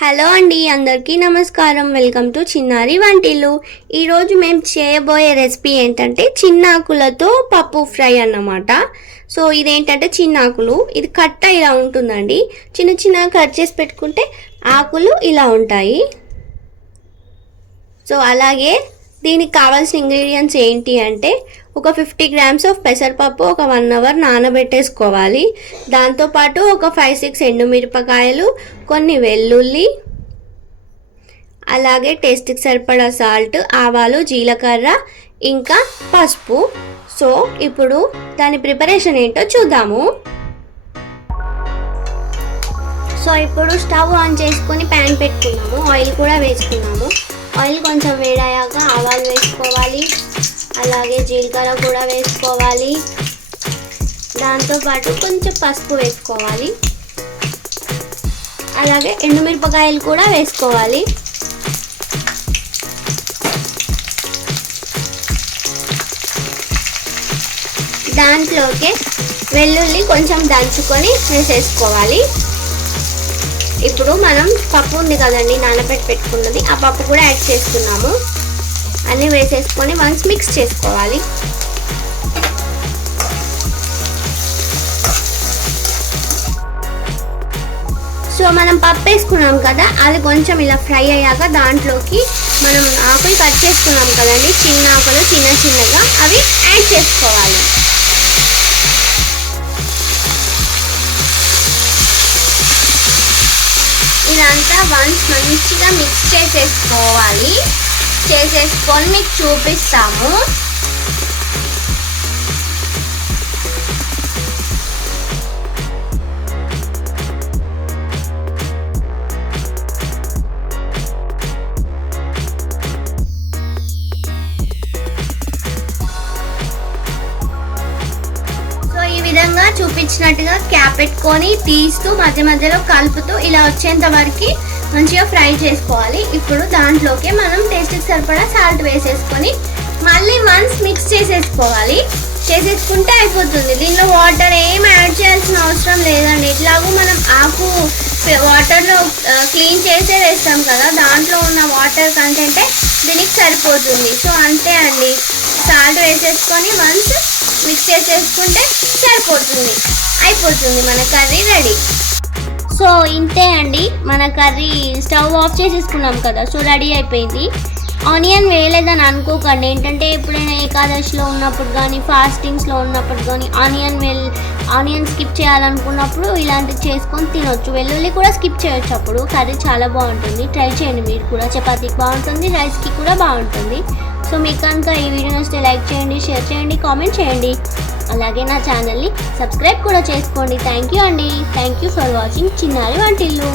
Hello అండి, అందరికీ నమస్కారం. వెల్కమ్ టు చిన్నారి వంటిల్లు. ఈరోజు మేము చేయబోయే రెసిపీ ఏంటంటే చిన్నాకులతో పప్పు ఫ్రై అన్నమాట. సో ఇదేంటంటే చిన్నాకులు, ఇది కట్ట ఇలా ఉంటుందండి. చిన్న చిన్నగా కట్ చేసి పెట్టుకుంటే ఆకులు ఇలా ఉంటాయి. సో అలాగే దీనికి కావాల్సిన ఇంగ్రీడియంట్స్ ఏంటి అంటే ఒక 50 grams ఆఫ్ పెసరపప్పు ఒక 1 hour నానబెట్టేసుకోవాలి. దాంతోపాటు ఒక 5-6 ఎండుమిరపకాయలు, కొన్ని వెల్లుల్లి, అలాగే టేస్ట్కి సరిపడా సాల్ట్, ఆవాలు, జీలకర్ర, ఇంకా పసుపు. సో ఇప్పుడు దాని ప్రిపరేషన్ ఏంటో చూద్దాము. సో ఇప్పుడు స్టవ్ ఆన్ చేసుకొని ప్యాన్ పెట్టుకున్నాము, ఆయిల్ కూడా వేసుకున్నాము. ఆయిల్ కొంచెం వేడయ్యాక ఆవాలు వేసుకోవాలి, అలాగే జీలకర్ర కూడా వేసుకోవాలి. దాంతోపాటు కొంచెం పసుపు వేసుకోవాలి, అలాగే ఎండుమిరపకాయలు కూడా వేసుకోవాలి. దాంట్లోకి వెల్లుల్లి కొంచెం దంచుకొని వేసేసుకోవాలి. ఇప్పుడు మనం పప్పు ఉంది కదండి నానబెట్టి పెట్టుకున్నది, ఆ పప్పు కూడా యాడ్ చేసుకున్నాము. అన్నీ వేసేసుకొని వన్స్ మిక్స్ చేసుకోవాలి. సో మనం పప్పు వేసుకున్నాం కదా, అది కొంచెం ఇలా ఫ్రై అయ్యాక దాంట్లోకి మనం ఆకులు కట్ చేసుకున్నాం కదండి, చిన్న ఆకులు చిన్న చిన్నగా అవి యాడ్ చేసుకోవాలి. ఇదంతా వన్స్ మంచిగా మిక్స్ చేసేసుకొని మీకు చూపిస్తాము. ఈ విధంగా చూపించినట్టుగా క్యాప్ పెట్టుకొని తీస్తూ మధ్య మధ్యలో కలుపుతూ ఇలా వచ్చేంత వరకు మంచిగా ఫ్రై చేసుకోవాలి. ఇప్పుడు దాంట్లోకి మనం టేస్ట్కి సరిపడా సాల్ట్ వేసేసుకొని మళ్ళీ వన్స్ మిక్స్ చేసేసుకోవాలి. చేసేసుకుంటే అయిపోతుంది. దీనిలో వాటర్ ఏం యాడ్ చేయాల్సిన అవసరం లేదండి. ఎట్లాగో మనం ఆకు వాటర్లో క్లీన్ చేసే వేస్తాం కదా, దాంట్లో ఉన్న వాటర్ కంటెంటే దీనికి సరిపోతుంది. సో అంతే అండి, సాల్ట్ వేసేసుకొని వన్స్ మిక్స్ చేసేసుకుంటే సరిపోతుంది, అయిపోతుంది మన కర్రీ రెడీ. సో ఇంతే అండి, మన కర్రీ స్టవ్ ఆఫ్ చేసేసుకున్నాం కదా, సో రెడీ అయిపోయింది. ఆనియన్ వేయలేదని అనుకోకండి, ఏంటంటే ఎప్పుడైనా ఏకాదశిలో ఉన్నప్పుడు కానీ ఫాస్టింగ్స్లో ఉన్నప్పుడు కానీ ఆనియన్ స్కిప్ చేయాలనుకున్నప్పుడు ఇలాంటివి చేసుకొని తినొచ్చు. వెల్లుల్లి కూడా స్కిప్ చేయొచ్చు, అప్పుడు కర్రీ చాలా బాగుంటుంది. ట్రై చేయండి మీరు కూడా, చపాతీకి బాగుంటుంది, రైస్కి కూడా బాగుంటుంది. సో మీకు కనుక ఈ వీడియో నచ్చితే లైక్ చేయండి, షేర్ చేయండి, కామెంట్ చేయండి, అలాగే నా ఛానల్ని సబ్స్క్రైబ్ కూడా చేసుకోండి. థ్యాంక్ యూ అండి. థ్యాంక్ యూ ఫర్ వాచింగ్ చిన్నారి వంటిల్లు.